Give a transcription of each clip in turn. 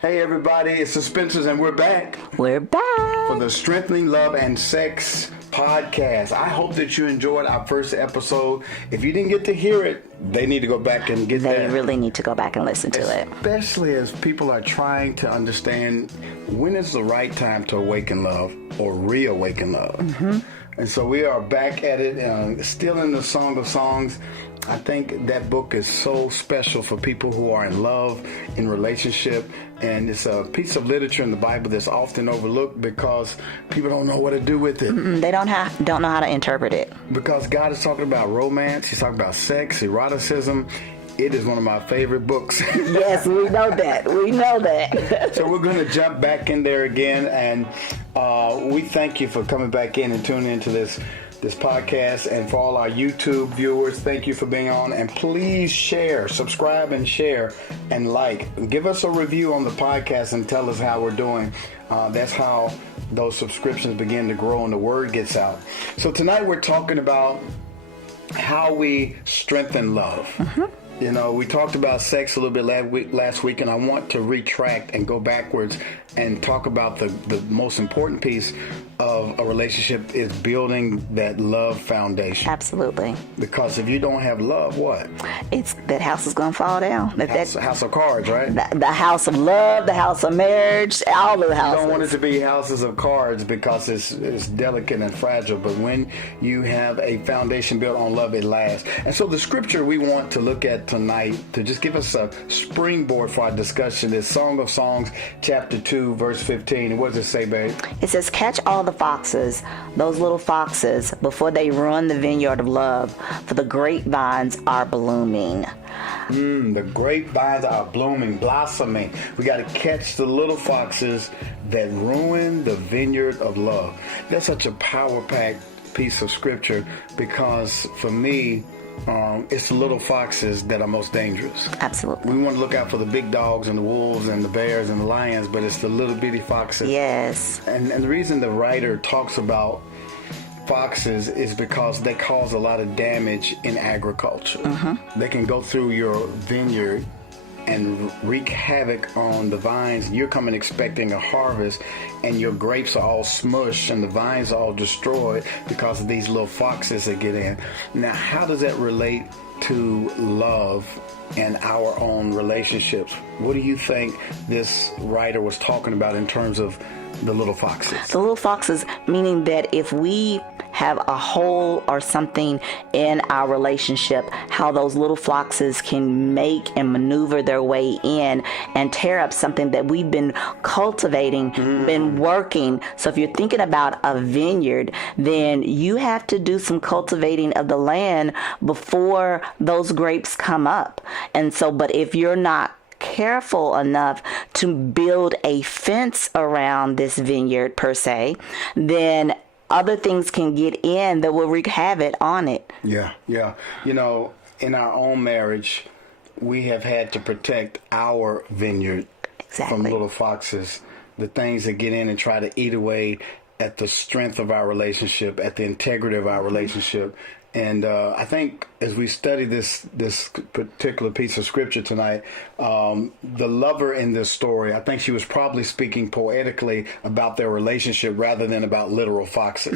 Hey everybody, it's the Spencers and we're back. We're back for the Strengthening Love and Sex podcast. I hope that you enjoyed our first episode. If you didn't get to hear it, they need to go back and get that. They really need to go back and listen to it. Especially as people are trying to understand when is the right time to awaken love or reawaken love. Mm-hmm. And so we are back at it, still in the Song of Songs. I think that book is so special for people who are in love, in relationship, and it's a piece of literature in the Bible that's often overlooked because people don't know what to do with it. They don't know how to interpret it. Because God is talking about romance, He's talking about sex, eroticism. It is one of my favorite books. Yes, we know that. We know that. So we're going to jump back in there again, and we thank you for coming back in and tuning into this podcast. And for all our YouTube viewers, thank you for being on. And please share, subscribe and share and like. Give us a review on the podcast and tell us how we're doing. That's how those subscriptions begin to grow and the word gets out. So tonight we're talking about how we strengthen love. Mm-hmm. You know, we talked about sex a little bit last week, and I want to retract and go backwards and talk about the most important piece of a relationship is building that love foundation. Absolutely. Because if you don't have love, what? It's that house is going to fall down. House of cards, right? The house of love, the house of marriage, all the houses. You don't want it to be houses of cards because it's delicate and fragile. But when you have a foundation built on love, it lasts. And so the scripture we want to look at tonight to just give us a springboard for our discussion is Song of Songs, chapter 2, verse 15. And what does it say, babe? It says, catch all the foxes, those little foxes, before they ruin the vineyard of love, for the grapevines are blooming. The grapevines are blooming, blossoming. We got to catch the little foxes that ruin the vineyard of love. That's such a power-packed piece of scripture because for me, it's the little foxes that are most dangerous. Absolutely. We want to look out for the big dogs and the wolves and the bears and the lions, but it's the little bitty foxes. Yes. And the reason the writer talks about foxes is because they cause a lot of damage in agriculture. Mm-hmm. They can go through your vineyard and wreak havoc on the vines. You're coming expecting a harvest, and your grapes are all smushed and the vines are all destroyed because of these little foxes that get in. Now, how does that relate to love and our own relationships? What do you think this writer was talking about in terms of the little foxes? The little foxes, meaning that if we have a hole or something in our relationship, how those little foxes can make and maneuver their way in and tear up something that we've been cultivating, been working. So if you're thinking about a vineyard, then you have to do some cultivating of the land before those grapes come up. And so, but if you're not careful enough to build a fence around this vineyard per se, then other things can get in that will wreak havoc on it. Yeah. You know, in our own marriage, we have had to protect our vineyard from little foxes, the things that get in and try to eat away at the strength of our relationship, at the integrity of our relationship. And I think as we study this particular piece of scripture tonight, the lover in this story, I think she was probably speaking poetically about their relationship rather than about literal foxes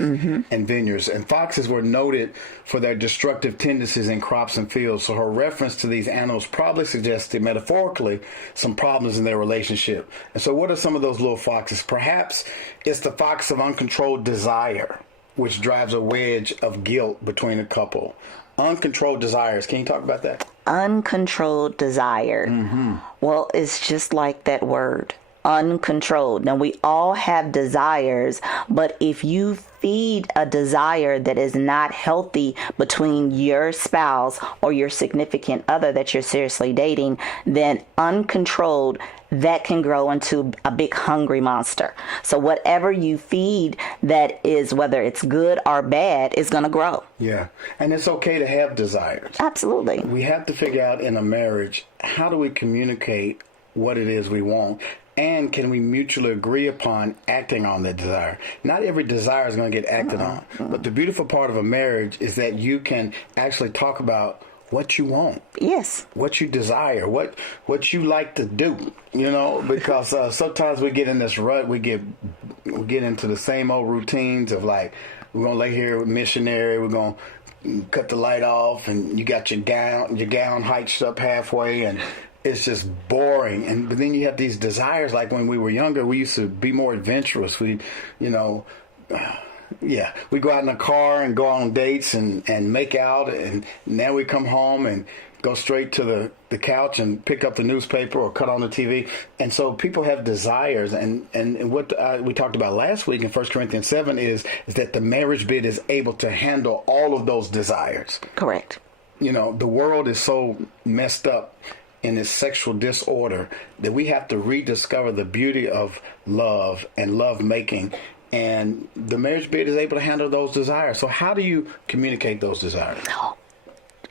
and vineyards. And foxes were noted for their destructive tendencies in crops and fields. So her reference to these animals probably suggested metaphorically some problems in their relationship. And so what are some of those little foxes? Perhaps it's the fox of uncontrolled desire, which drives a wedge of guilt between a couple. Uncontrolled desires. Can you talk about that? Uncontrolled desire. Mm-hmm. Well, it's just like that word, uncontrolled. Now, we all have desires, but if you feed a desire that is not healthy between your spouse or your significant other that you're seriously dating, then uncontrolled, that can grow into a big hungry monster. So whatever you feed that is, whether it's good or bad, is going to grow. Yeah. And it's okay to have desires. Absolutely. We have to figure out in a marriage, how do we communicate what it is we want? And can we mutually agree upon acting on that desire? Not every desire is going to get acted on. But the beautiful part of a marriage is that you can actually talk about what you want. Yes. What you desire, what you like to do, because sometimes we get in this rut, we get into the same old routines of like, we're going to lay here with missionary, we're going to cut the light off, and you got your gown hiked up halfway, and it's just boring. But then you have these desires, like when we were younger, we used to be more adventurous. We go out in a car and go on dates and make out, and now we come home and go straight to the couch and pick up the newspaper or cut on the TV. And so people have desires, and what we talked about last week in 1 Corinthians 7 is that the marriage bed is able to handle all of those desires. Correct. The world is so messed up in its sexual disorder that we have to rediscover the beauty of love and love making. And the marriage bed is able to handle those desires. So how do you communicate those desires?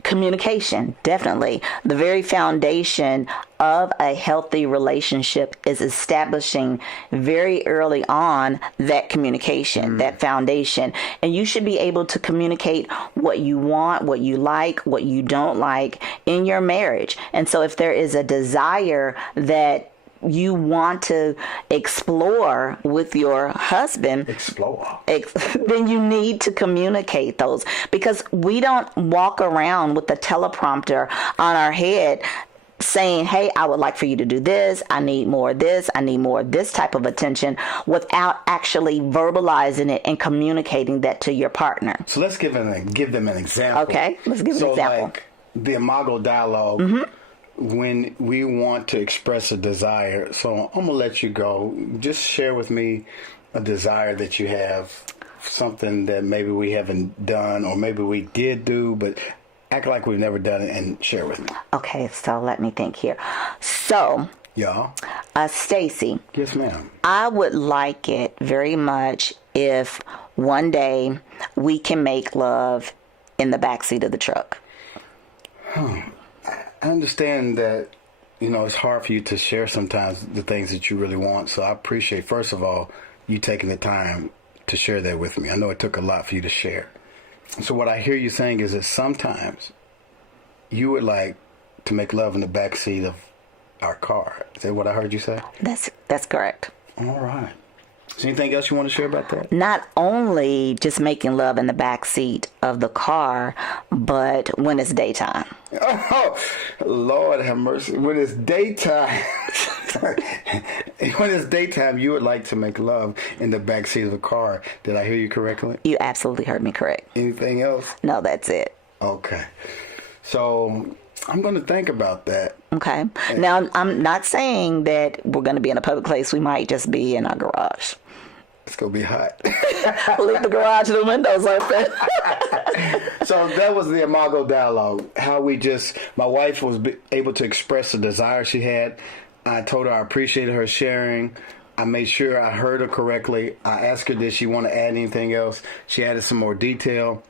Communication, definitely. The very foundation of a healthy relationship is establishing very early on that communication, that foundation. And you should be able to communicate what you want, what you like, what you don't like in your marriage. And so if there is a desire that you want to explore with your husband, then you need to communicate those, because we don't walk around with the teleprompter on our head saying, hey, I would like for you to do this. I need more of this. I need more of this type of attention, without actually verbalizing it and communicating that to your partner. So let's give them an example. Okay, let's give an example. Like the imago dialogue. Mm-hmm. When we want to express a desire, so I'm going to let you go. Just share with me a desire that you have, something that maybe we haven't done, or maybe we did do, but act like we've never done it, and share with me. Okay, so let me think here. So, yeah, Stacy. Yes, ma'am. I would like it very much if one day we can make love in the backseat of the truck. I understand that, it's hard for you to share sometimes the things that you really want. So I appreciate, first of all, you taking the time to share that with me. I know it took a lot for you to share. So what I hear you saying is that sometimes you would like to make love in the backseat of our car. Is that what I heard you say? That's correct. All right. Is there anything else you want to share about that? Not only just making love in the back seat of the car, but when it's daytime. Oh, Lord have mercy. When it's daytime, you would like to make love in the back seat of the car. Did I hear you correctly? You absolutely heard me correct. Anything else? No, that's it. Okay. So I'm going to think about that. Okay. Now, I'm not saying that we're going to be in a public place. We might just be in our garage. It's going to be hot. Leave the garage and the windows open. So that was the imago dialogue. How my wife was able to express the desire she had. I told her I appreciated her sharing. I made sure I heard her correctly. I asked her, did she want to add anything else? She added some more detail.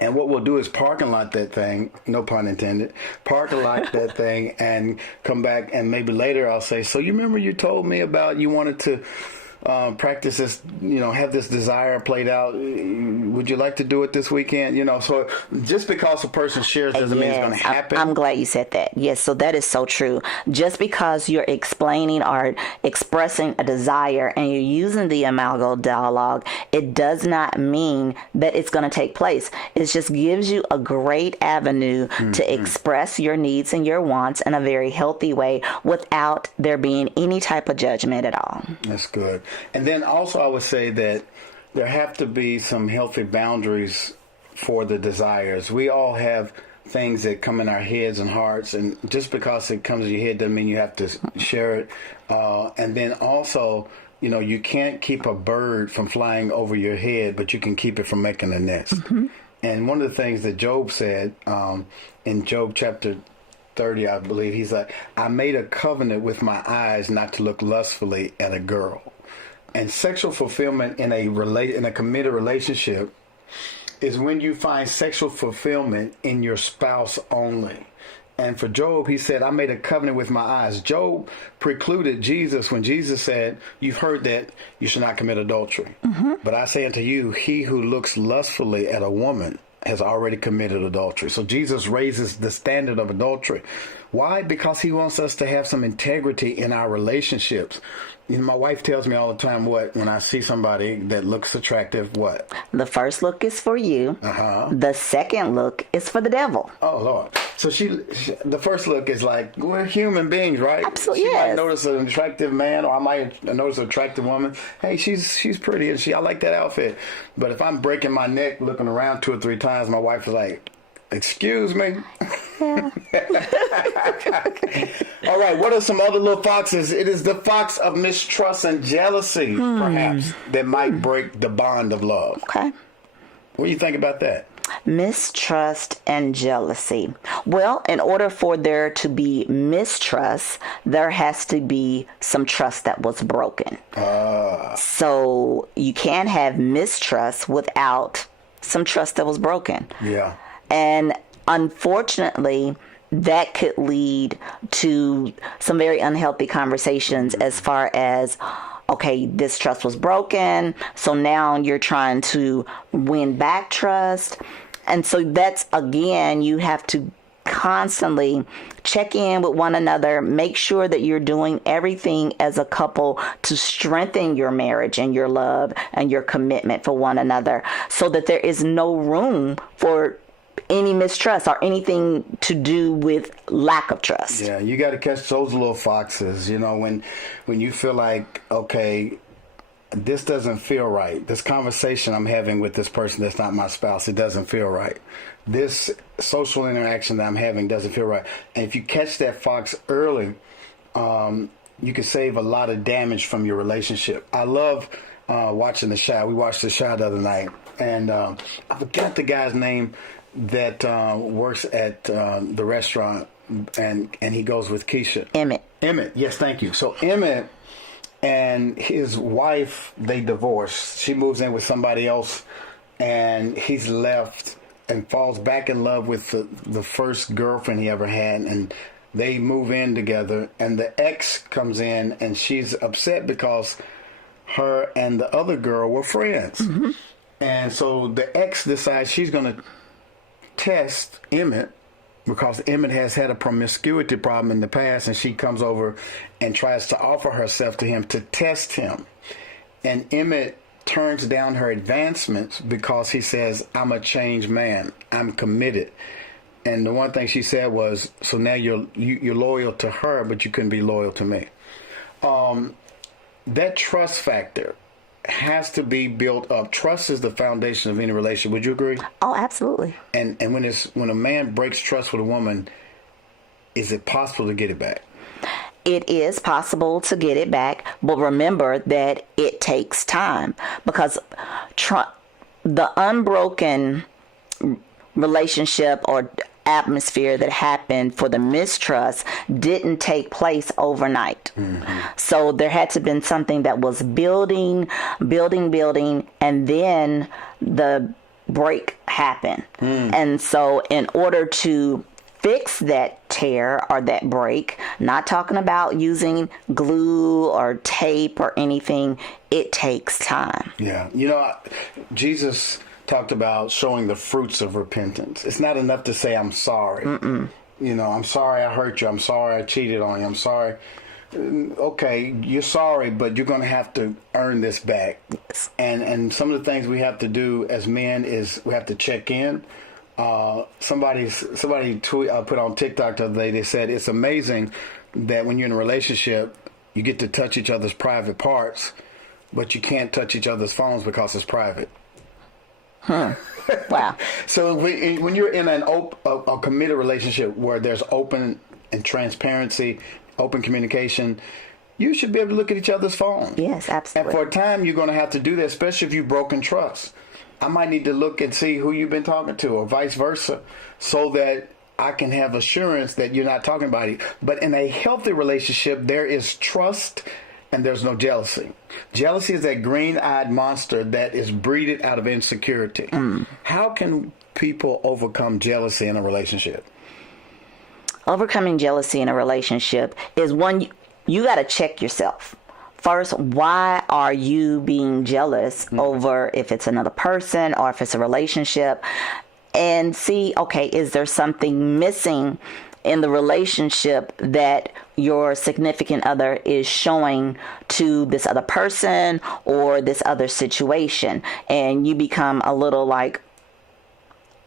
And what we'll do is parking lot that thing, no pun intended, parking lot that thing and come back, and maybe later I'll say, so you remember you told me about you wanted to practice this, have this desire played out. Would you like to do it this weekend? So just because a person shares doesn't mean it's going to happen. I'm glad you said that. Yes, so that is so true. Just because you're explaining or expressing a desire and you're using the imago dialogue, it does not mean that it's going to take place. It just gives you a great avenue to express your needs and your wants in a very healthy way without there being any type of judgment at all. That's good. And then also I would say that there have to be some healthy boundaries for the desires. We all have things that come in our heads and hearts, and just because it comes in your head doesn't mean you have to share it. And then also, you can't keep a bird from flying over your head, but you can keep it from making a nest. Mm-hmm. And one of the things that Job said in Job chapter 30, I believe, he's like, I made a covenant with my eyes not to look lustfully at a girl. And sexual fulfillment in a committed relationship is when you find sexual fulfillment in your spouse only. And for Job, he said, I made a covenant with my eyes. Job precluded Jesus when Jesus said, you've heard that you should not commit adultery. Mm-hmm. But I say unto you, he who looks lustfully at a woman has already committed adultery. So Jesus raises the standard of adultery. Why? Because he wants us to have some integrity in our relationships. You know, my wife tells me all the time, when I see somebody that looks attractive, what? The first look is for you. The second look is for the devil. Oh, Lord. So the first look is like, we're human beings, right? Absolutely, She yes. might notice an attractive man, or I might notice an attractive woman. Hey, she's pretty, and I like that outfit. But if I'm breaking my neck looking around 2 or 3 times, my wife is like, excuse me. Yeah. All right, what are some other little foxes? It is the fox of mistrust and jealousy, perhaps, that might break the bond of love. Okay. What do you think about that? Mistrust and jealousy. Well, in order for there to be mistrust, there has to be some trust that was broken. So you can't have mistrust without some trust that was broken. Yeah. And unfortunately, that could lead to some very unhealthy conversations as far as, okay, this trust was broken, so now you're trying to win back trust. And so that's, again, you have to constantly check in with one another, make sure that you're doing everything as a couple to strengthen your marriage and your love and your commitment for one another, so that there is no room for any mistrust or anything to do with lack of trust. Yeah, you got to catch those little foxes, you know, when you feel like, okay, this doesn't feel right. This conversation I'm having with this person that's not my spouse, it doesn't feel right. This social interaction that I'm having doesn't feel right. And if you catch that fox early, you can save a lot of damage from your relationship. I love watching The Chi. We watched The Chi the other night, and I forgot the guy's name that works at the restaurant, and he goes with Keisha. Emmett, yes, thank you. So Emmett and his wife, they divorced. She moves in with somebody else, and he's left and falls back in love with the first girlfriend he ever had, and they move in together, and the ex comes in, and she's upset because her and the other girl were friends. Mm-hmm. And so the ex decides she's going to test Emmett, because Emmett has had a promiscuity problem in the past, and she comes over and tries to offer herself to him to test him. And Emmett turns down her advancements because he says, I'm a changed man. I'm committed. And the one thing she said was, so now you're loyal to her, but you couldn't be loyal to me. That trust factor has to be built up. Trust is the foundation of any relationship. Would you agree? Oh, absolutely. And when a man breaks trust with a woman, is it possible to get it back? It is possible to get it back, but remember that it takes time, because the unbroken relationship or atmosphere that happened for the mistrust didn't take place overnight. Mm-hmm. So there had to have been something that was building, and then the break happened. And so in order to fix that tear or that break, not talking about using glue or tape or anything, it takes time. Yeah. You know, Jesus talked about showing the fruits of repentance. It's not enough to say, I'm sorry. Mm-mm. You know, I'm sorry I hurt you. I'm sorry I cheated on you. I'm sorry. Okay, you're sorry, but you're going to have to earn this back. Yes. And some of the things we have to do as men is we have to check in. Somebody put on TikTok the other day, they said it's amazing that when you're in a relationship, you get to touch each other's private parts, but you can't touch each other's phones because it's private. Wow. So when you're in a committed relationship where there's open and transparency, open communication, you should be able to look at each other's phones. Yes, absolutely. And for a time, you're going to have to do that, especially if you've broken trust. I might need to look and see who you've been talking to, or vice versa, so that I can have assurance that you're not talking about it. But in a healthy relationship, there is trust and there's no jealousy. Jealousy is that green-eyed monster that is breeded out of insecurity. How can people overcome jealousy in a relationship? Overcoming jealousy in a relationship is one, you got to check yourself. First, why are you being jealous over if it's another person or if it's a relationship? and see, okay, is there something missing in the relationship that your significant other is showing to this other person or this other situation? And you become a little like,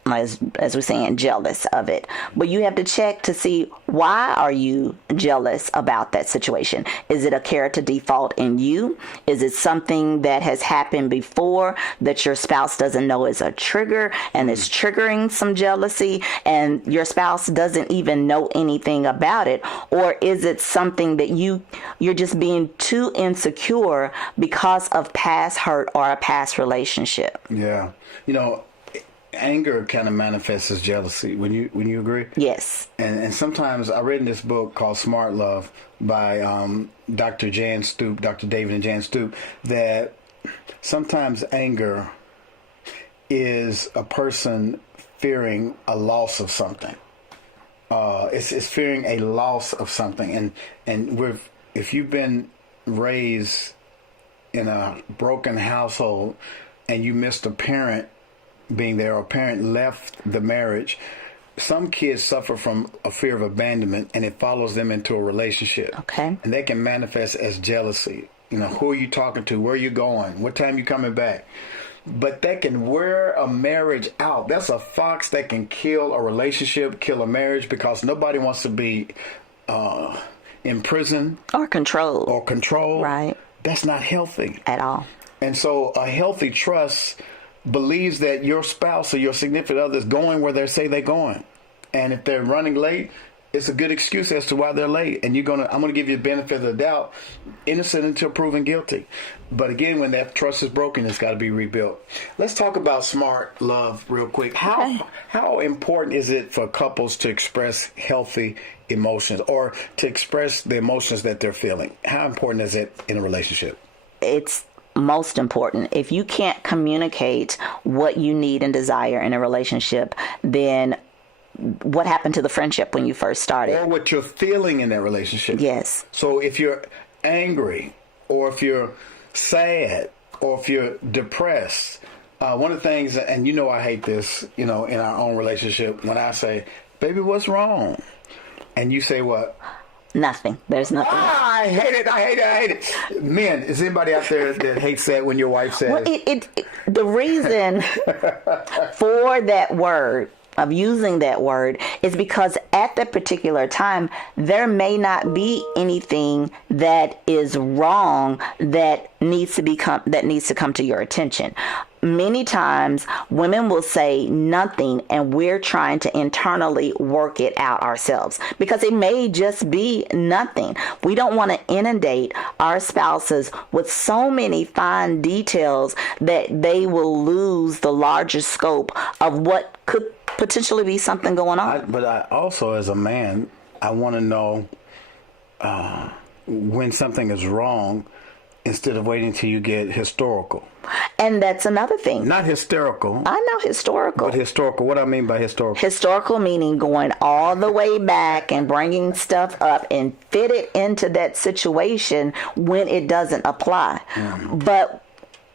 as we're saying, jealous of it. But you have to check to see, why are you jealous about that situation? Is it a character default in you? Is it something that has happened before that your spouse doesn't know is a trigger and is triggering some jealousy, and your spouse doesn't even know anything about it? Or is it something that you're just being too insecure because of past hurt or a past relationship? Yeah. Anger kind of manifests as jealousy. When you agree? Yes. And sometimes I read in this book called Smart Love by Dr. David and Jan Stoop, that sometimes anger is a person fearing a loss of something. It's fearing a loss of something, and if you've been raised in a broken household and you missed a parent being there, or a parent left the marriage, some kids suffer from a fear of abandonment, and it follows them into a relationship. Okay. And they can manifest as jealousy. Who are you talking to? Where are you going? What time you coming back? But that can wear a marriage out. That's a fox that can kill a relationship, kill a marriage, because nobody wants to be in prison. Or controlled. Right. That's not healthy. At all. And so a healthy trust believes that your spouse or your significant other is going where they say they're going. And if they're running late, it's a good excuse as to why they're late. And I'm going to give you the benefit of the doubt, innocent until proven guilty. But again, when that trust is broken, it's got to be rebuilt. Let's talk about smart love real quick. How important is it for couples to express healthy emotions, or to express the emotions that they're feeling? How important is it in a relationship? It's most important. If you can't communicate what you need and desire in a relationship, then what happened to the friendship when you first started? Or what you're feeling in that relationship. Yes. So if you're angry, or if you're sad, or if you're depressed, one of the things, and I hate this, in our own relationship, when I say, baby, what's wrong? And you say what? Nothing. There's nothing. I hate it. Men, is anybody out there that hates that when your wife says? Well, the reason for that word, of using that word, is because at that particular time, there may not be anything that is wrong that needs to come to your attention. Many times women will say nothing, and we're trying to internally work it out ourselves, because it may just be nothing. We don't want to inundate our spouses with so many fine details that they will lose the larger scope of what could potentially be something going on. But I also, as a man, I want to know when something is wrong, instead of waiting till you get historical. And that's another thing. Not hysterical. I know historical. But historical. What do I mean by historical? Historical meaning going all the way back and bringing stuff up and fit it into that situation when it doesn't apply. But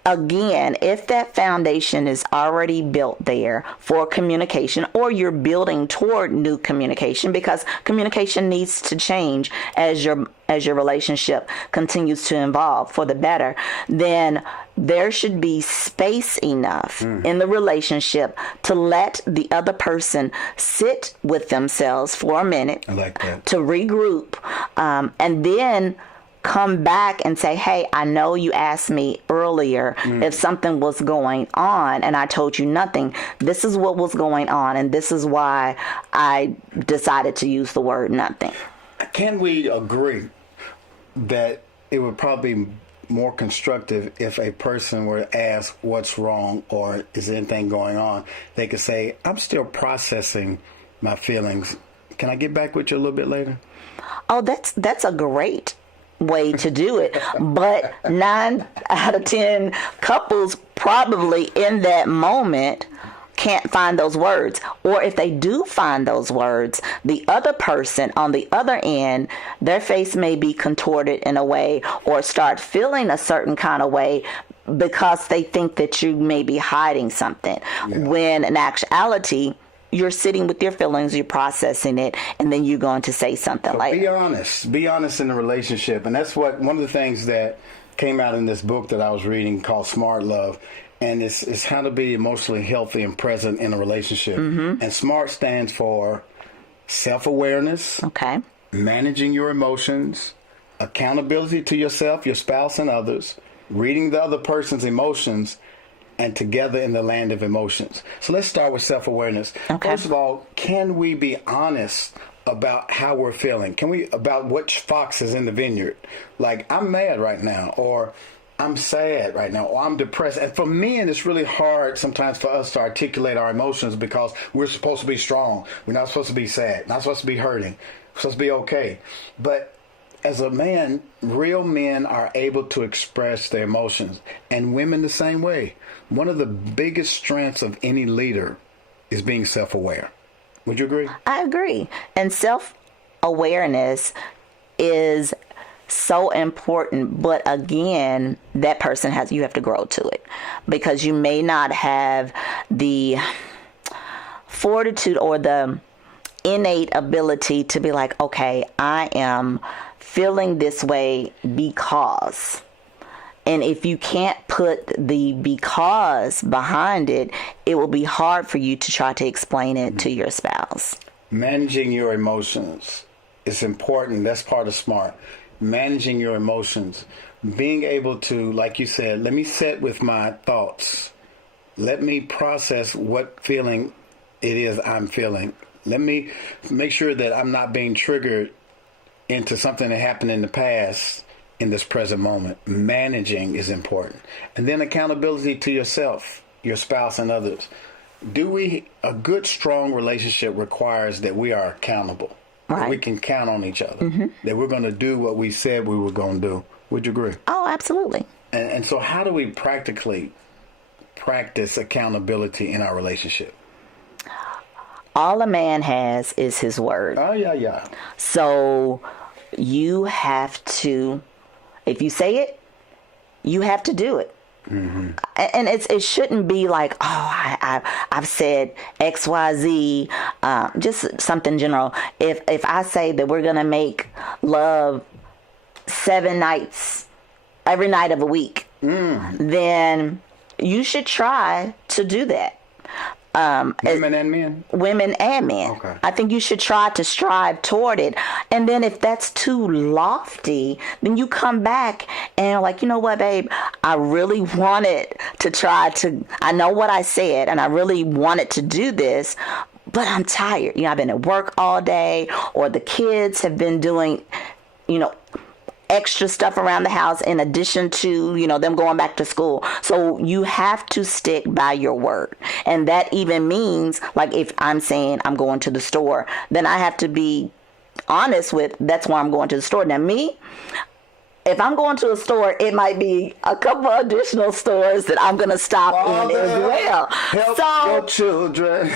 again, if that foundation is already built there for communication, or you're building toward new communication, because communication needs to change as your relationship continues to evolve for the better, then there should be space enough in the relationship to let the other person sit with themselves for a minute. I like that. To regroup, and then come back and say, hey, I know you asked me earlier if something was going on, and I told you nothing. This is what was going on, and this is why I decided to use the word nothing. Can we agree that it would probably be more constructive if a person were to ask what's wrong, or is anything going on? They could say, I'm still processing my feelings. Can I get back with you a little bit later? Oh, that's a great way to do it. But 9 out of 10 couples probably in that moment can't find those words. Or if they do find those words, the other person on the other end, their face may be contorted in a way, or start feeling a certain kind of way, because they think that you may be hiding something, when in actuality, you're sitting with your feelings, you're processing it, and then you're going to say something so later. Be honest in the relationship. And that's one of the things that came out in this book that I was reading called Smart Love. And it's how to be emotionally healthy and present in a relationship. And SMART stands for self-awareness, managing your emotions, accountability to yourself, your spouse, and others, reading the other person's emotions, and together in the land of emotions. So let's start with self-awareness. First of all, can we be honest about how we're feeling? About which fox is in the vineyard? Like, I'm mad right now, or I'm sad right now, or I'm depressed. And for men, it's really hard sometimes for us to articulate our emotions because we're supposed to be strong. We're not supposed to be sad, not supposed to be hurting. We're supposed to be okay. But as a man, real men are able to express their emotions, and women the same way. One of the biggest strengths of any leader is being self-aware. Would you agree? I agree. And self-awareness is so important, but again, that person you have to grow to it, because you may not have the fortitude or the innate ability to be like, okay, I am feeling this way because. And if you can't put the because behind it, it will be hard for you to try to explain it to your spouse. Managing your emotions is important. That's part of SMART. Managing your emotions. Being able to, like you said, let me sit with my thoughts. Let me process what feeling it is I'm feeling. Let me make sure that I'm not being triggered into something that happened in the past in this present moment. Managing is important. And then accountability to yourself, your spouse, and others. A good, strong relationship requires that we are accountable. Right. That we can count on each other. That we're going to do what we said we were going to do. Would you agree? Oh, absolutely. And so how do we practically practice accountability in our relationship? All a man has is his word. Oh, yeah. So you have to, if you say it, you have to do it. And it shouldn't be like, oh, I've said X, Y, Z, just something general. If I say that we're going to make love 7 nights, every night of a week, then you should try to do that. Women and men? Women and men. Okay. I think you should try to strive toward it. And then if that's too lofty, then you come back and like, you know what, babe, I really wanted to I know what I said and I really wanted to do this, but I'm tired. I've been at work all day, or the kids have been doing, extra stuff around the house in addition to, them going back to school. So you have to stick by your word. And that even means, like, if I'm saying I'm going to the store, then I have to be honest with, that's why I'm going to the store. Now, if I'm going to a store, it might be a couple additional stores that I'm going to stop in as well. Help your children.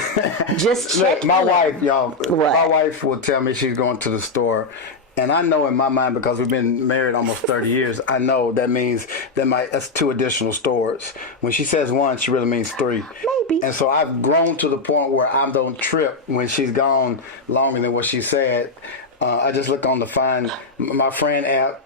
Just check. My wife will tell me she's going to the store. And I know in my mind, because we've been married almost 30 years, I know that means that's 2 additional stores. When she says 1, she really means 3. Maybe. And so I've grown to the point where I don't trip when she's gone longer than what she said. I just look on the Find My Friend app.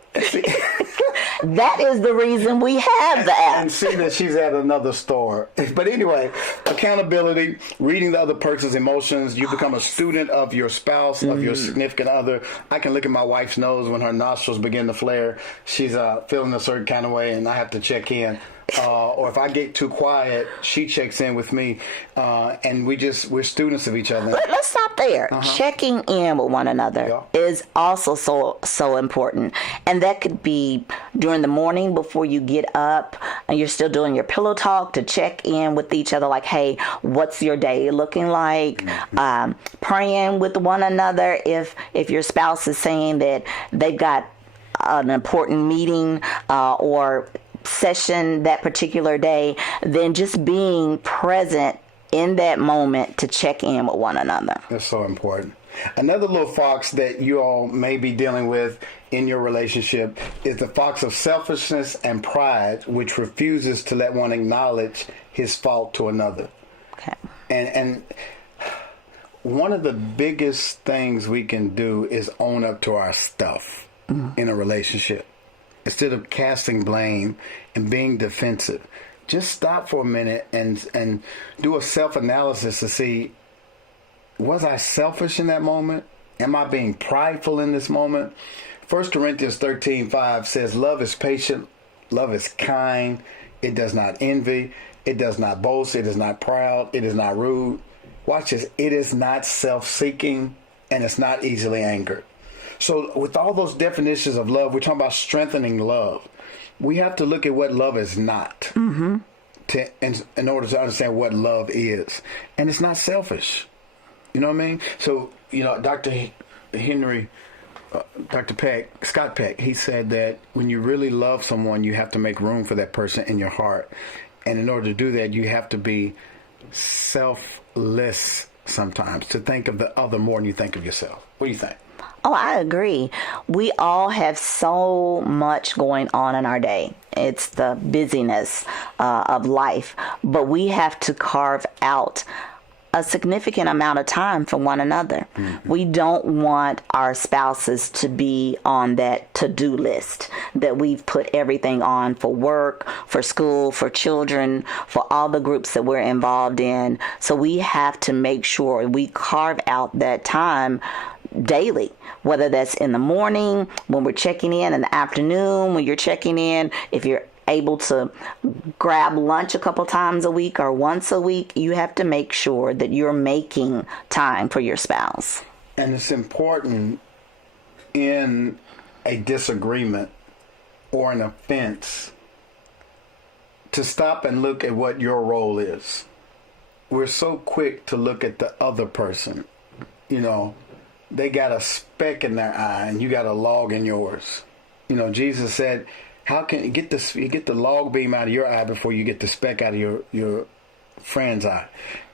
That is the reason we have the app. And see that she's at another store. But anyway, accountability, reading the other person's emotions. You become a student of your spouse, of your significant other. I can look at my wife's nose when her nostrils begin to flare. She's feeling a certain kind of way, and I have to check in. Or if I get too quiet, she checks in with me, and we're students of each other. Let's stop there. Checking in with one another is also so important, and that could be during the morning before you get up, and you're still doing your pillow talk, to check in with each other, like, hey, what's your day looking like? Praying with one another if your spouse is saying that they've got an important meeting or session that particular day, then just being present in that moment to check in with one another. That's so important. Another little fox that you all may be dealing with in your relationship is the fox of selfishness and pride, which refuses to let one acknowledge his fault to another. Okay. And one of the biggest things we can do is own up to our stuff in a relationship. Instead of casting blame and being defensive, just stop for a minute and do a self-analysis to see, was I selfish in that moment? Am I being prideful in this moment? 1 Corinthians 13:5 says, love is patient, love is kind, it does not envy, it does not boast, it is not proud, it is not rude. Watch this, it is not self-seeking, and it's not easily angered. So with all those definitions of love, we're talking about strengthening love. We have to look at what love is not in order to understand what love is. And it's not selfish. You know what I mean? So, Dr. Henry, Scott Peck, he said that when you really love someone, you have to make room for that person in your heart. And in order to do that, you have to be selfless sometimes, to think of the other more than you think of yourself. What do you think? Oh, I agree. We all have so much going on in our day. It's the busyness of life, but we have to carve out a significant amount of time for one another. Mm-hmm. We don't want our spouses to be on that to-do list that we've put everything on for work, for school, for children, for all the groups that we're involved in. So we have to make sure we carve out that time daily, whether that's in the morning, when we're checking in the afternoon, when you're checking in, if you're able to grab lunch a couple times a week or once a week, you have to make sure that you're making time for your spouse. And it's important in a disagreement or an offense to stop and look at what your role is. We're so quick to look at the other person. They got a speck in their eye and you got a log in yours. Jesus said, how can you get the log beam out of your eye before you get the speck out of your friend's eye?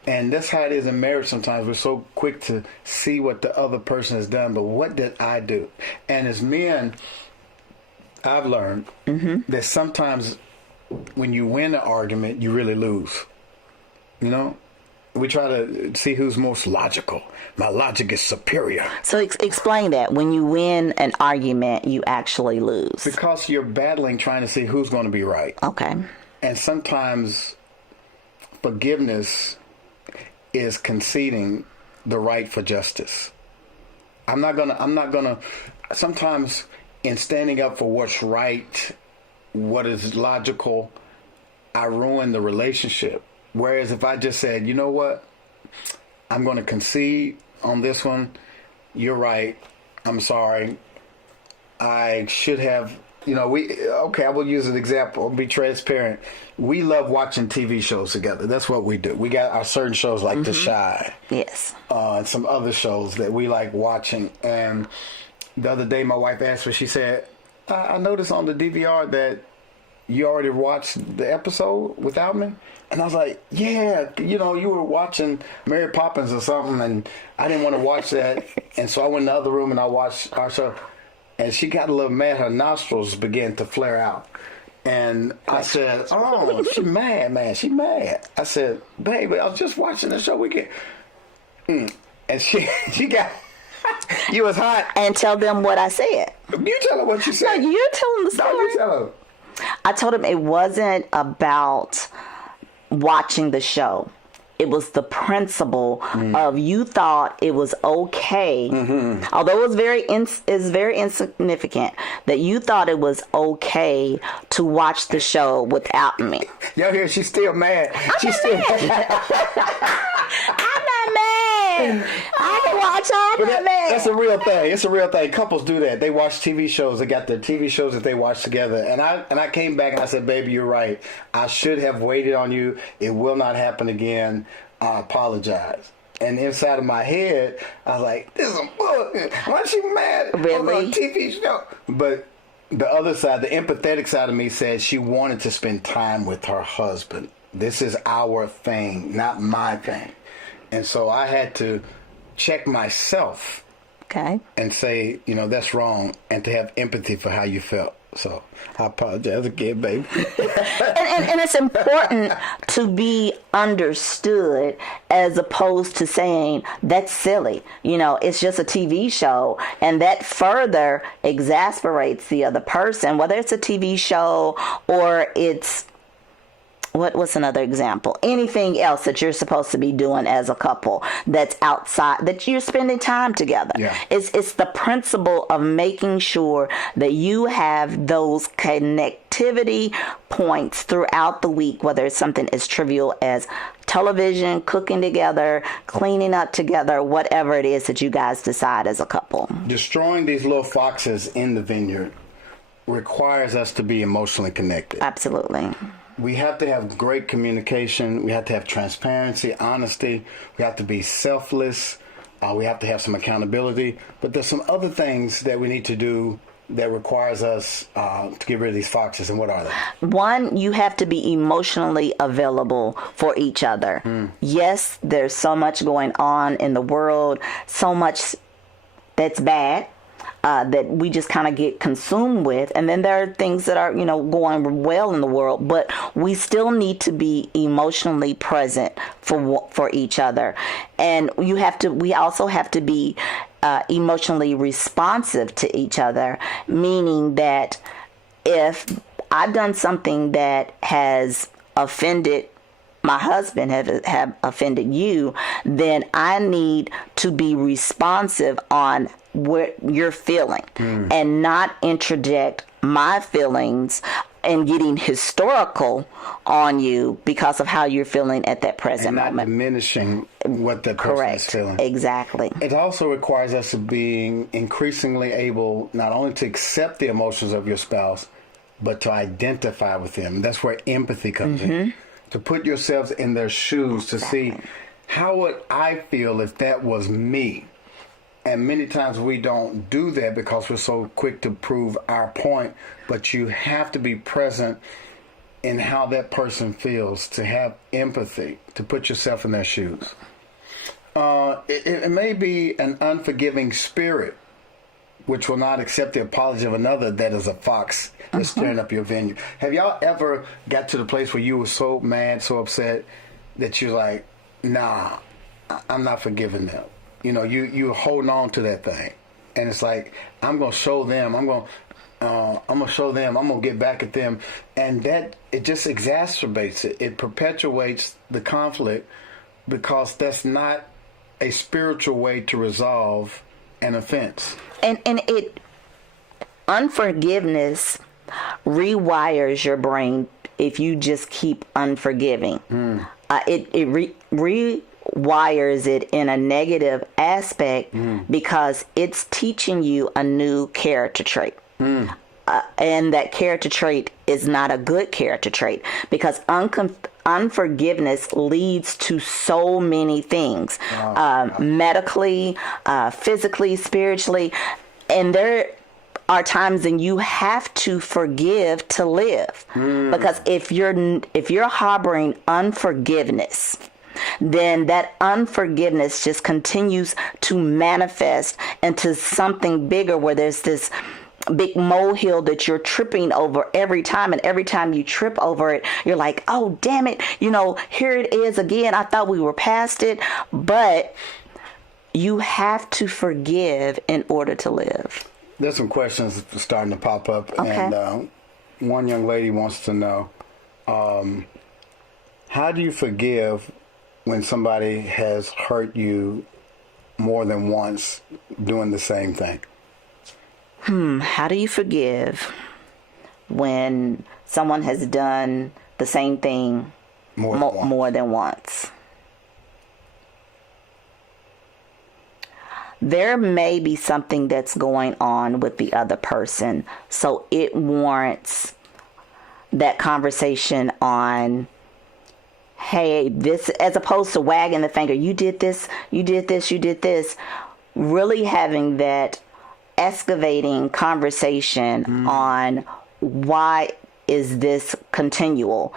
And that's how it is in marriage sometimes. We're so quick to see what the other person has done, but what did I do? And as men, I've learned that sometimes when you win an argument, you really lose. We try to see who's most logical. My logic is superior. So explain that. When you win an argument, you actually lose. Because you're battling trying to see who's going to be right. Okay. And sometimes forgiveness is conceding the right for justice. Sometimes in standing up for what's right, what is logical, I ruin the relationship. Whereas if I just said, you know what, I'm going to concede on this one. You're right. I'm sorry. I should have, I will use an example. I'll be transparent. We love watching TV shows together. That's what we do. We got our certain shows like The Chi. Yes. And some other shows that we like watching. And the other day my wife asked me, she said, I noticed on the DVR that you already watched the episode without me? And I was like, yeah, you were watching Mary Poppins or something, and I didn't want to watch that. And so I went in the other room and I watched our show. And she got a little mad. Her nostrils began to flare out. And I said, oh, she mad, man. She mad. I said, baby, I was just watching the show. We get... And she got... You was hot. And tell them what I said. You tell her what you said. No, you're telling the story. No, you tell her. I told him it wasn't about watching the show. It was the principle of you thought it was okay, although it was very insignificant, that you thought it was okay to watch the show without me. Y'all hear? She's still mad. She's still mad. I'm not mad. I can watch all that, man. That's a real thing. It's a real thing. Couples do that. They watch TV shows. They got their TV shows that they watch together. And I came back and I said, baby, you're right. I should have waited on you. It will not happen again. I apologize. And inside of my head, I was like, this is a book. Why is she mad over a TV show? But the other side, the empathetic side of me said she wanted to spend time with her husband. This is our thing, not my thing. And so I had to check myself Okay. And say, that's wrong, and to have empathy for how you felt. So I apologize again, baby. and it's important to be understood as opposed to saying that's silly. It's just a TV show, and that further exasperates the other person, whether it's a TV show or it's what's another example? Anything else that you're supposed to be doing as a couple that's outside, that you're spending time together. Yeah. It's the principle of making sure that you have those connectivity points throughout the week, whether it's something as trivial as television, cooking together, cleaning up together, whatever it is that you guys decide as a couple. Destroying these little foxes in the vineyard requires us to be emotionally connected. Absolutely. We have to have great communication. We have to have transparency, honesty. We have to be selfless. We have to have some accountability. But there's some other things that we need to do that requires us to get rid of these foxes. And what are they? One, you have to be emotionally available for each other. Yes, there's so much going on in the world, so much that's bad. That we just kind of get consumed with. And then there are things that are, going well in the world, but we still need to be emotionally present for each other. And we also have to be emotionally responsive to each other, meaning that if I've done something that has offended my husband, have offended you, then I need to be responsive on what you're feeling and not interject my feelings and getting historical on you because of how you're feeling at that present moment. Not diminishing what that person is feeling. Exactly. It also requires us to be increasingly able not only to accept the emotions of your spouse, but to identify with them. That's where empathy comes in. To put yourselves in their shoes, to see how would I feel if that was me. And many times we don't do that because we're so quick to prove our point. But you have to be present in how that person feels, to have empathy, to put yourself in their shoes. It may be an unforgiving spirit, which will not accept the apology of another, that is a fox that's stirring up your vineyard. Have y'all ever got to the place where you were so mad, so upset, that you're like, nah, I'm not forgiving them? You're holding on to that thing. And it's like, I'm going to show them. I'm going to show them. I'm going to get back at them. And that, it just exacerbates it. It perpetuates the conflict because that's not a spiritual way to resolve an offense. And unforgiveness rewires your brain if you just keep unforgiving. It rewires it in a negative aspect because it's teaching you a new character trait. And that character trait is not a good character trait because unforgiveness leads to so many things, medically, physically, spiritually. And there are times when you have to forgive to live. Because if you're harboring unforgiveness, then that unforgiveness just continues to manifest into something bigger where there's this big molehill that you're tripping over every time. And every time you trip over it, you're like, oh, damn it. Here it is again. I thought we were past it. But you have to forgive in order to live. There's some questions starting to pop up. Okay. And one young lady wants to know, how do you forgive when somebody has hurt you more than once doing the same thing? How do you forgive when someone has done the same thing more than once? There may be something that's going on with the other person, so it warrants that conversation on, hey, this, as opposed to wagging the finger, you did this, you did this, you did this. Really having that excavating conversation on why is this continual?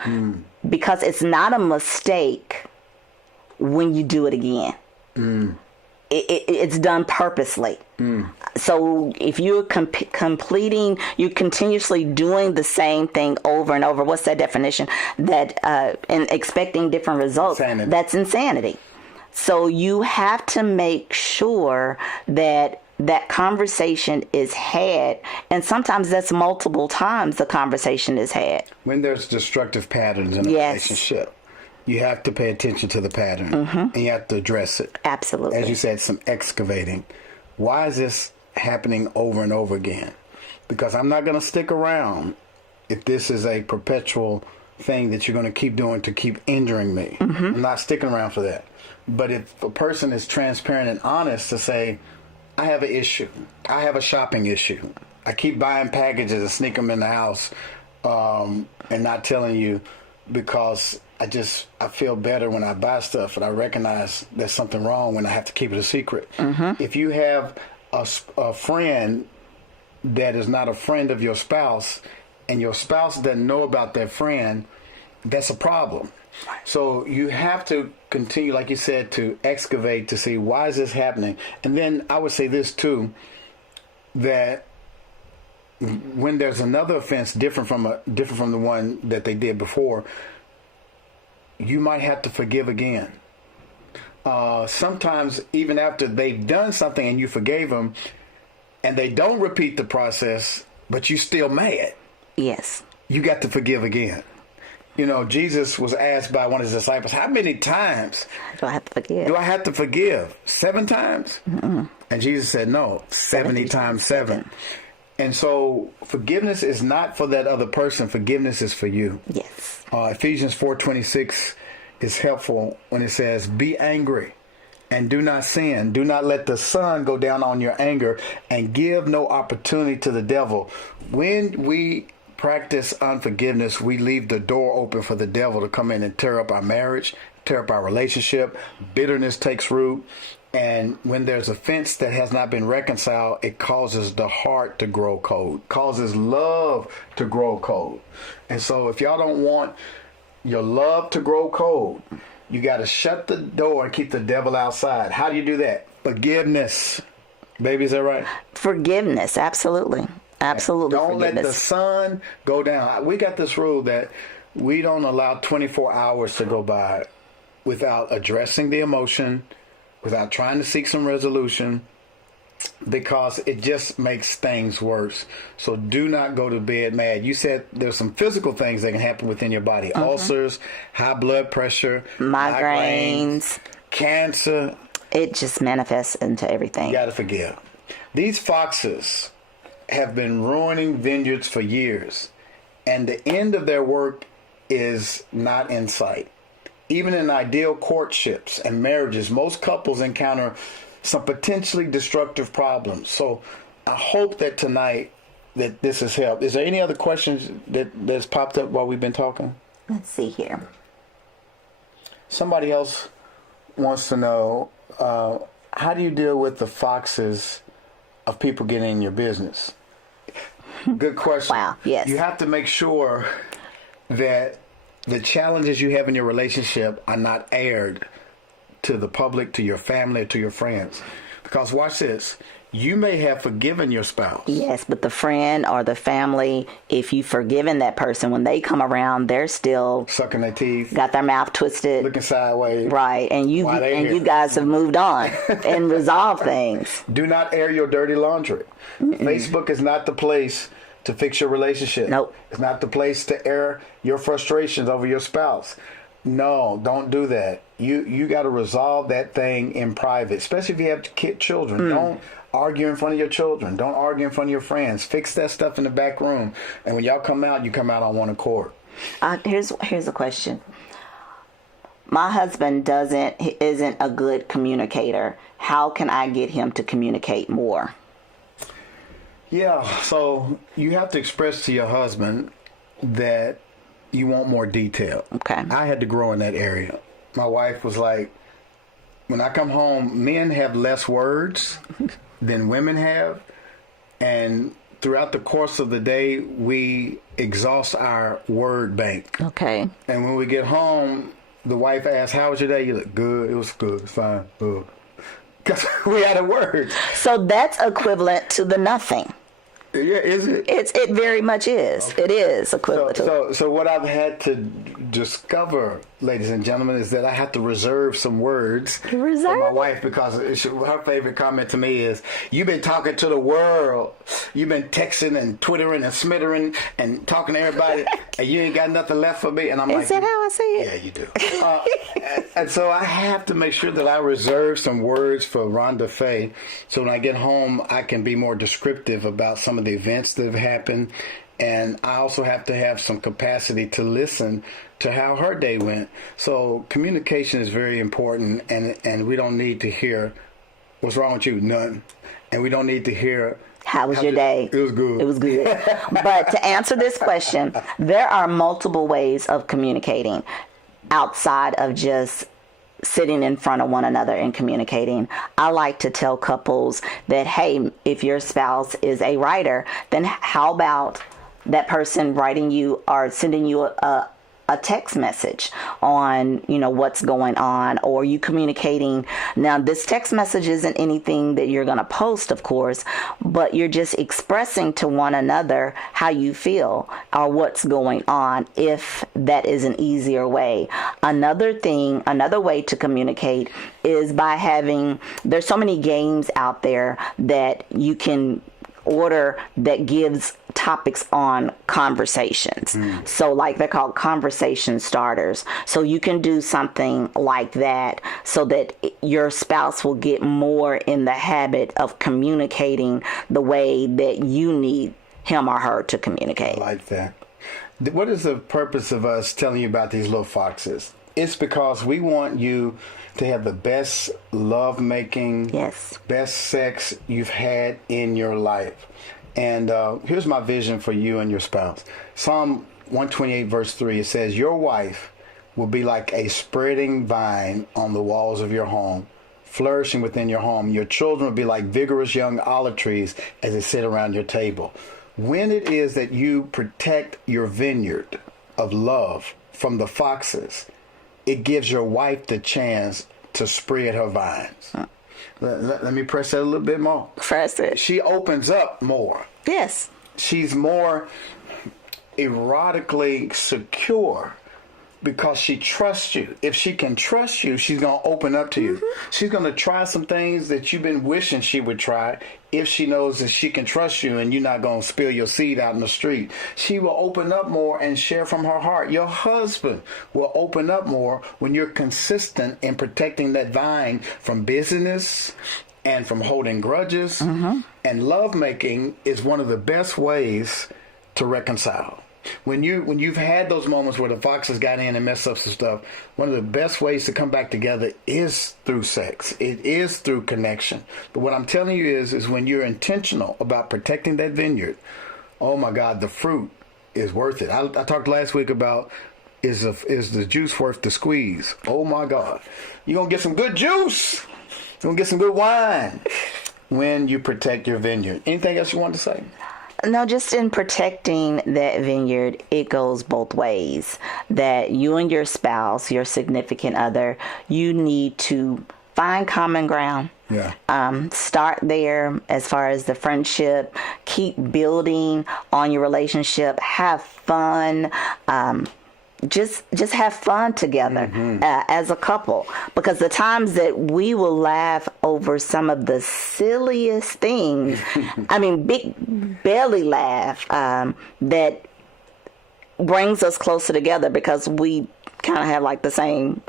Because it's not a mistake when you do it again. it's done purposely. So if you're you're continuously doing the same thing over and over, what's that definition? That and expecting different results. Insanity. That's insanity. So you have to make sure that that conversation is had, and sometimes that's multiple times the conversation is had. When there's destructive patterns in a relationship, you have to pay attention to the pattern, and you have to address it. Absolutely. As you said, some excavating. Why is this happening over and over again? Because I'm not going to stick around if this is a perpetual thing that you're going to keep doing to keep injuring me. I'm not sticking around for that. But if a person is transparent and honest to say, I have an issue. I have a shopping issue. I keep buying packages and sneak them in the house and not telling you because I feel better when I buy stuff, and I recognize there's something wrong when I have to keep it a secret. If you have a friend that is not a friend of your spouse, and your spouse doesn't know about their friend, that's a problem. So you have to continue, like you said, to excavate to see why is this happening. And then I would say this too, that when there's another offense different from the one that they did before, you might have to forgive again. Sometimes even after they've done something and you forgave them, and they don't repeat the process, but you still mad. Yes. You got to forgive again. You know, Jesus was asked by one of his disciples, how many times do I have to forgive? 7 times? And Jesus said, no, 70 times 7. And so forgiveness is not for that other person. Forgiveness is for you. Yes. Ephesians 4:26 is helpful when it says, be angry and do not sin. Do not let the sun go down on your anger, and give no opportunity to the devil. When we practice unforgiveness, we leave the door open for the devil to come in and tear up our marriage, tear up our relationship. Bitterness takes root. And when there's offense that has not been reconciled, it causes the heart to grow cold, causes love to grow cold. And so if y'all don't want your love to grow cold, you got to shut the door and keep the devil outside. How do you do that? Forgiveness. Baby, is that right? Forgiveness. Absolutely. Absolutely. Don't let the sun go down. We got this rule that we don't allow 24 hours to go by without addressing the emotion, without trying to seek some resolution, because it just makes things worse. So do not go to bed mad. You said there's some physical things that can happen within your body. Ulcers, high blood pressure, migraines, cancer. It just manifests into everything. You got to forgive. These foxes have been ruining vineyards for years, and the end of their work is not in sight. Even in ideal courtships and marriages, most couples encounter some potentially destructive problems. So I hope that tonight that this has helped. Is there any other questions that's popped up while we've been talking? Let's see here. Somebody else wants to know, how do you deal with the foxes of people getting in your business? Good question. Wow, yes. You have to make sure that the challenges you have in your relationship are not aired to the public, to your family, or to your friends. Because watch this. You may have forgiven your spouse. Yes, but the friend or the family, if you've forgiven that person, when they come around, they're still sucking their teeth, got their mouth twisted, looking sideways. Right, and you guys have moved on and resolved things. Do not air your dirty laundry. Facebook is not the place to fix your relationship. Nope. It's not the place to air your frustrations over your spouse. No, don't do that. You got to resolve that thing in private, especially if you have children. Don't argue in front of your children. Don't argue in front of your friends. Fix that stuff in the back room. And when y'all come out, you come out on one accord. Here's a question. My husband isn't a good communicator. How can I get him to communicate more? Yeah, so you have to express to your husband that you want more detail. Okay. I had to grow in that area. My wife was like, when I come home, men have less words than women have. And throughout the course of the day, we exhaust our word bank. Okay. And when we get home, the wife asks, how was your day? You look good. It was good. It's fine. Good. Because we had a word. So that's equivalent to the nothing. Yeah, is it? It very much is. Okay. It is equivalent to it. So what I've had to discover, ladies and gentlemen, is that I have to reserve some words for my wife, because her favorite comment to me is, "You've been talking to the world. You've been texting and twittering and smittering and talking to everybody, and you ain't got nothing left for me." And I'm like, "Is that how I say it?" Yeah, you do. And so I have to make sure that I reserve some words for Rhonda Faye, so when I get home, I can be more descriptive about some of the events that have happened. And I also have to have some capacity to listen to how her day went. So communication is very important, and we don't need to hear, "What's wrong with you?" None. And we don't need to hear, "How was your day?" It was good. It was good. But to answer this question, there are multiple ways of communicating outside of just sitting in front of one another and communicating. I like to tell couples that, hey, if your spouse is a writer, then how about that person writing you or sending you a text message on, what's going on, or you communicating. Now, this text message isn't anything that you're going to post, of course, but you're just expressing to one another how you feel or what's going on, if that is an easier way. Another way to communicate is by there's so many games out there that you can order that gives topics on conversations. So like they're called conversation starters. So you can do something like that so that your spouse will get more in the habit of communicating the way that you need him or her to communicate. I like that. What is the purpose of us telling you about these little foxes? It's because we want you to have the best lovemaking, best sex you've had in your life. And here's my vision for you and your spouse. Psalm 128 verse 3, it says, "Your wife will be like a spreading vine on the walls of your home, flourishing within your home. Your children will be like vigorous young olive trees as they sit around your table." When it is that you protect your vineyard of love from the foxes, it gives your wife the chance to spread her vines. Let me press that a little bit more. Press it. She opens up more. Yes. She's more erotically secure because she trusts you. If she can trust you, she's going to open up to you. She's going to try some things that you've been wishing she would try if she knows that she can trust you and you're not going to spill your seed out in the street. She will open up more and share from her heart. Your husband will open up more when you're consistent in protecting that vine from busyness and from holding grudges. And lovemaking is one of the best ways to reconcile. When you've had those moments where the foxes got in and messed up some stuff, one of the best ways to come back together is through sex. It is through connection. But what I'm telling you is when you're intentional about protecting that vineyard, oh my God, the fruit is worth it. I talked last week about is the juice worth the squeeze? Oh my God, you're gonna get some good juice. You're gonna get some good wine when you protect your vineyard. Anything else you want to say? No, just in protecting that vineyard, it goes both ways. That you and your spouse, your significant other, you need to find common ground. Yeah. Start there as far as the friendship. Keep building on your relationship. Have fun. Just have fun together as a couple, because the times that we will laugh over some of the silliest things, I mean, big belly laugh, that brings us closer together because we kind of have like the same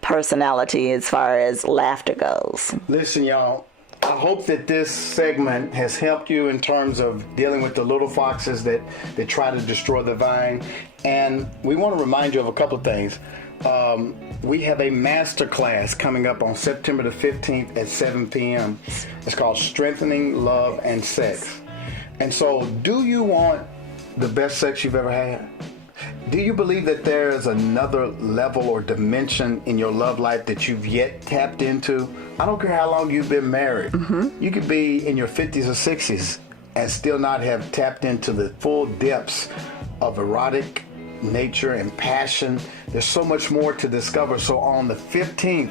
personality as far as laughter goes. Listen, y'all. I hope that this segment has helped you in terms of dealing with the little foxes that try to destroy the vine. And we want to remind you of a couple of things. We have a master class coming up on September the 15th at 7 p.m. It's called Strengthening Love and Sex. And so, do you want the best sex you've ever had? Do you believe that there is another level or dimension in your love life that you've yet tapped into? I don't care how long you've been married. You could be in your 50s or 60s and still not have tapped into the full depths of erotic nature and passion. There's so much more to discover. So on the 15th,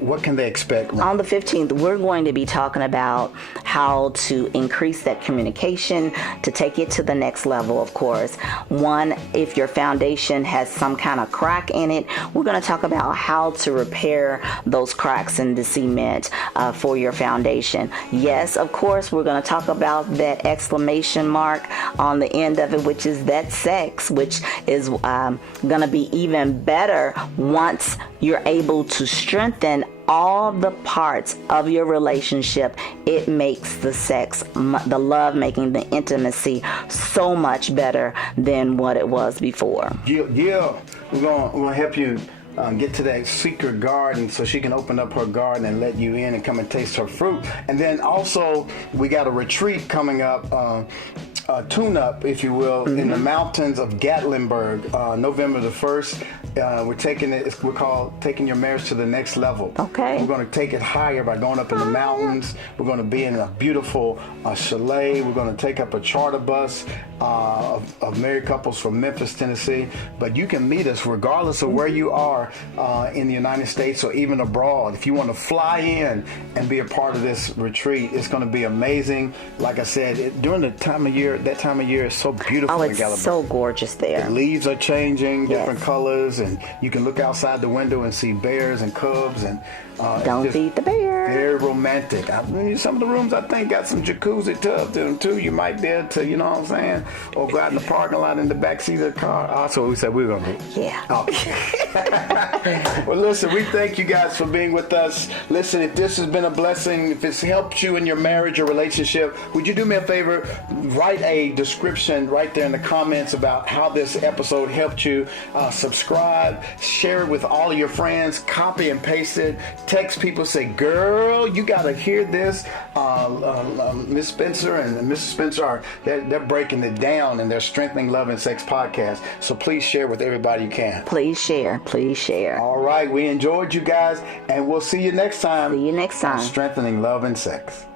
what can they expect? On the 15th, we're going to be talking about how to increase that communication to take it to the next level, of course. One, if your foundation has some kind of crack in it, we're going to talk about how to repair those cracks in the cement for your foundation. Yes, of course, we're going to talk about that exclamation mark on the end of it, which is that sex, which is going to be even better once you're able to strengthen all the parts of your relationship. It makes the sex, the love making, the intimacy so much better than what it was before. Yeah. We're gonna help you get to that secret garden so she can open up her garden and let you in and come and taste her fruit. And then also we got a retreat coming up, tune-up, if you will, in the mountains of Gatlinburg, November the 1st. We're taking it. We're called Taking Your Marriage to the Next Level. Okay. We're going to take it higher by going up in the mountains. We're going to be in a beautiful chalet. We're going to take up a charter bus of married couples from Memphis, Tennessee. But you can meet us regardless of where you are in the United States or even abroad. If you want to fly in and be a part of this retreat, it's going to be amazing. Like I said, during the time of year, that time of year is so beautiful. Oh, it's so gorgeous there. The leaves are changing, different colors, and you can look outside the window and see bears and cubs, and don't feed the bear. Very romantic. Some of the rooms I think got some jacuzzi tubs in them too. You might be able to, you know what I'm saying, or go out in the parking lot in the back seat of the car. Also, we said we were gonna do. Yeah. Okay. Well, listen, we thank you guys for being with us. Listen, if this has been a blessing, if it's helped you in your marriage or relationship, would you do me a favor? Write a description right there in the comments about how this episode helped you. Subscribe, share it with all of your friends, copy and paste it. Text people, say, girl, you got to hear this. Miss Spencer and Mrs. Spencer they're breaking it down, and they're strengthening Love and Sex podcast. So please share with everybody you can. Please share. Please share. All right. We enjoyed you guys, and we'll see you next time. See you next time. Strengthening Love and Sex.